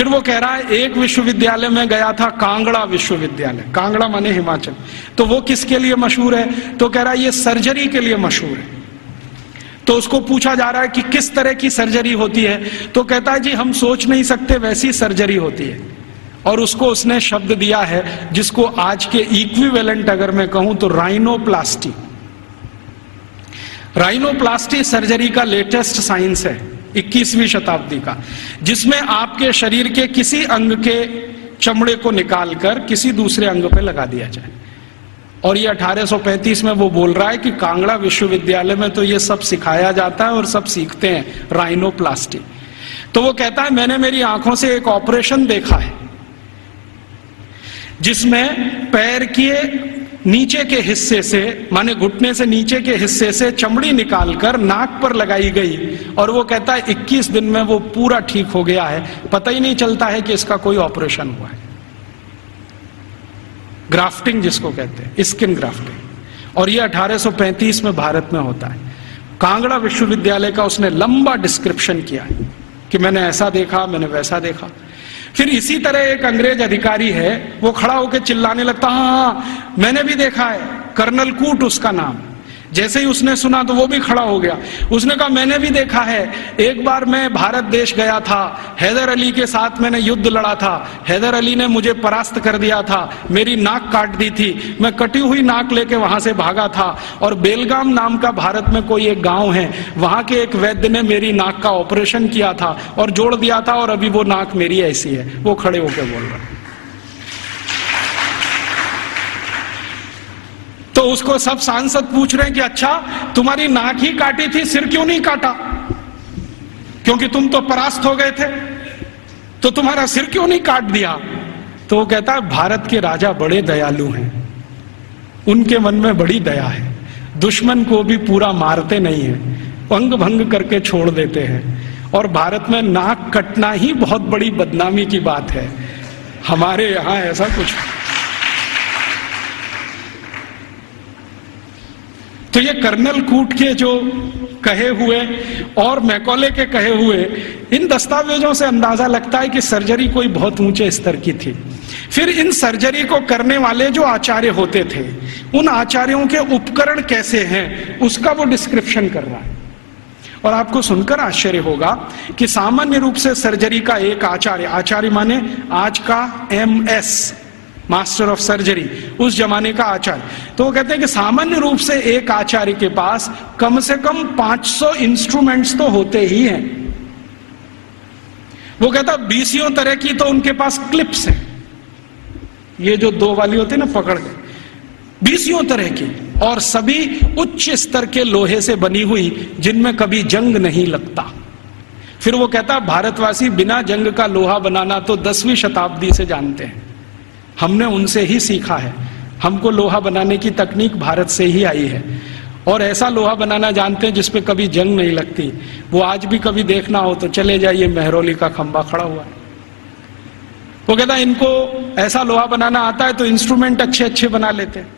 फिर वो कह रहा है एक विश्वविद्यालय में गया था, कांगड़ा विश्वविद्यालय, कांगड़ा माने हिमाचल, तो वो किसके लिए मशहूर है? तो कह रहा है ये सर्जरी के लिए मशहूर है। तो उसको पूछा जा रहा है कि किस तरह की सर्जरी होती है, तो कहता है जी हम सोच नहीं सकते वैसी सर्जरी होती है। और उसको उसने शब्द दिया है जिसको आज के इक्विवेलेंट अगर मैं कहूं तो राइनोप्लास्टी। राइनोप्लास्टी सर्जरी का लेटेस्ट साइंस है 21वीं शताब्दी का, जिसमें आपके शरीर के किसी अंग के चमड़े को निकालकर किसी दूसरे अंग पे लगा दिया जाए। और ये 1835 में वो बोल रहा है कि कांगड़ा विश्वविद्यालय में तो ये सब सिखाया जाता है और सब सीखते हैं राइनोप्लास्टी। तो वो कहता है मैंने मेरी आंखों से एक ऑपरेशन देखा है जिसमें पैर के नीचे के हिस्से से, माने घुटने से नीचे के हिस्से से चमड़ी निकालकर नाक पर लगाई गई, और वो कहता है 21 दिन में वो पूरा ठीक हो गया है, पता ही नहीं चलता है कि इसका कोई ऑपरेशन हुआ है। ग्राफ्टिंग जिसको कहते हैं, स्किन ग्राफ्टिंग। और ये 1835 में भारत में होता है। कांगड़ा विश्वविद्यालय का उसने लंबा डिस्क्रिप्शन किया है कि मैंने ऐसा देखा, मैंने वैसा देखा। फिर इसी तरह एक अंग्रेज अधिकारी है, वो खड़ा होकर चिल्लाने लगता, हाँ मैंने भी देखा है, कर्नल कूट उसका नाम। जैसे ही उसने सुना तो वो भी खड़ा हो गया, उसने कहा मैंने भी देखा है, एक बार मैं भारत देश गया था, हैदर अली के साथ मैंने युद्ध लड़ा था, हैदर अली ने मुझे परास्त कर दिया था, मेरी नाक काट दी थी, मैं कटी हुई नाक लेके वहां से भागा था, और बेलगाम नाम का भारत में कोई एक गांव है, वहां के एक वैद्य ने मेरी नाक का ऑपरेशन किया था और जोड़ दिया था, और अभी वो नाक मेरी ऐसी है। वो खड़े होकर बोल रहा। तो उसको सब सांसद पूछ रहे हैं कि अच्छा तुम्हारी नाक ही काटी थी, सिर क्यों नहीं काटा? क्योंकि तुम तो परास्त हो गए थे, तो तुम्हारा सिर क्यों नहीं काट दिया? तो वो कहता है भारत के राजा बड़े दयालु हैं, उनके मन में बड़ी दया है, दुश्मन को भी पूरा मारते नहीं है, अंग भंग करके छोड़ देते हैं, और भारत में नाक कटना ही बहुत बड़ी बदनामी की बात है, हमारे यहां ऐसा कुछ। तो ये कर्नल कूट के जो कहे हुए और मैकॉले के कहे हुए इन दस्तावेजों से अंदाजा लगता है कि सर्जरी कोई बहुत ऊंचे स्तर की थी। फिर इन सर्जरी को करने वाले जो आचार्य होते थे, उन आचार्यों के उपकरण कैसे हैं उसका वो डिस्क्रिप्शन कर रहा है। और आपको सुनकर आश्चर्य होगा कि सामान्य रूप से सर्जरी का एक आचार्य, आचार्य माने आज का MS, मास्टर ऑफ सर्जरी, उस जमाने का आचार्य, तो वो कहते हैं कि सामान्य रूप से एक आचार्य के पास कम से कम 500 इंस्ट्रूमेंट्स तो होते ही हैं। वो कहता 20 तरह की तो उनके पास क्लिप्स हैं, ये जो 2 वाली होती है ना पकड़ के, 20 तरह की, और सभी उच्च स्तर के लोहे से बनी हुई, जिनमें कभी जंग नहीं लगता। फिर वो कहता भारतवासी बिना जंग का लोहा बनाना तो 10वीं शताब्दी से जानते हैं, हमने उनसे ही सीखा है, हमको लोहा बनाने की तकनीक भारत से ही आई है, और ऐसा लोहा बनाना जानते हैं जिसपे कभी जंग नहीं लगती। वो आज भी कभी देखना हो तो चले जाइए, मेहरौली का खंबा खड़ा हुआ है। वो कहता इनको ऐसा लोहा बनाना आता है तो इंस्ट्रूमेंट अच्छे अच्छे बना लेते हैं।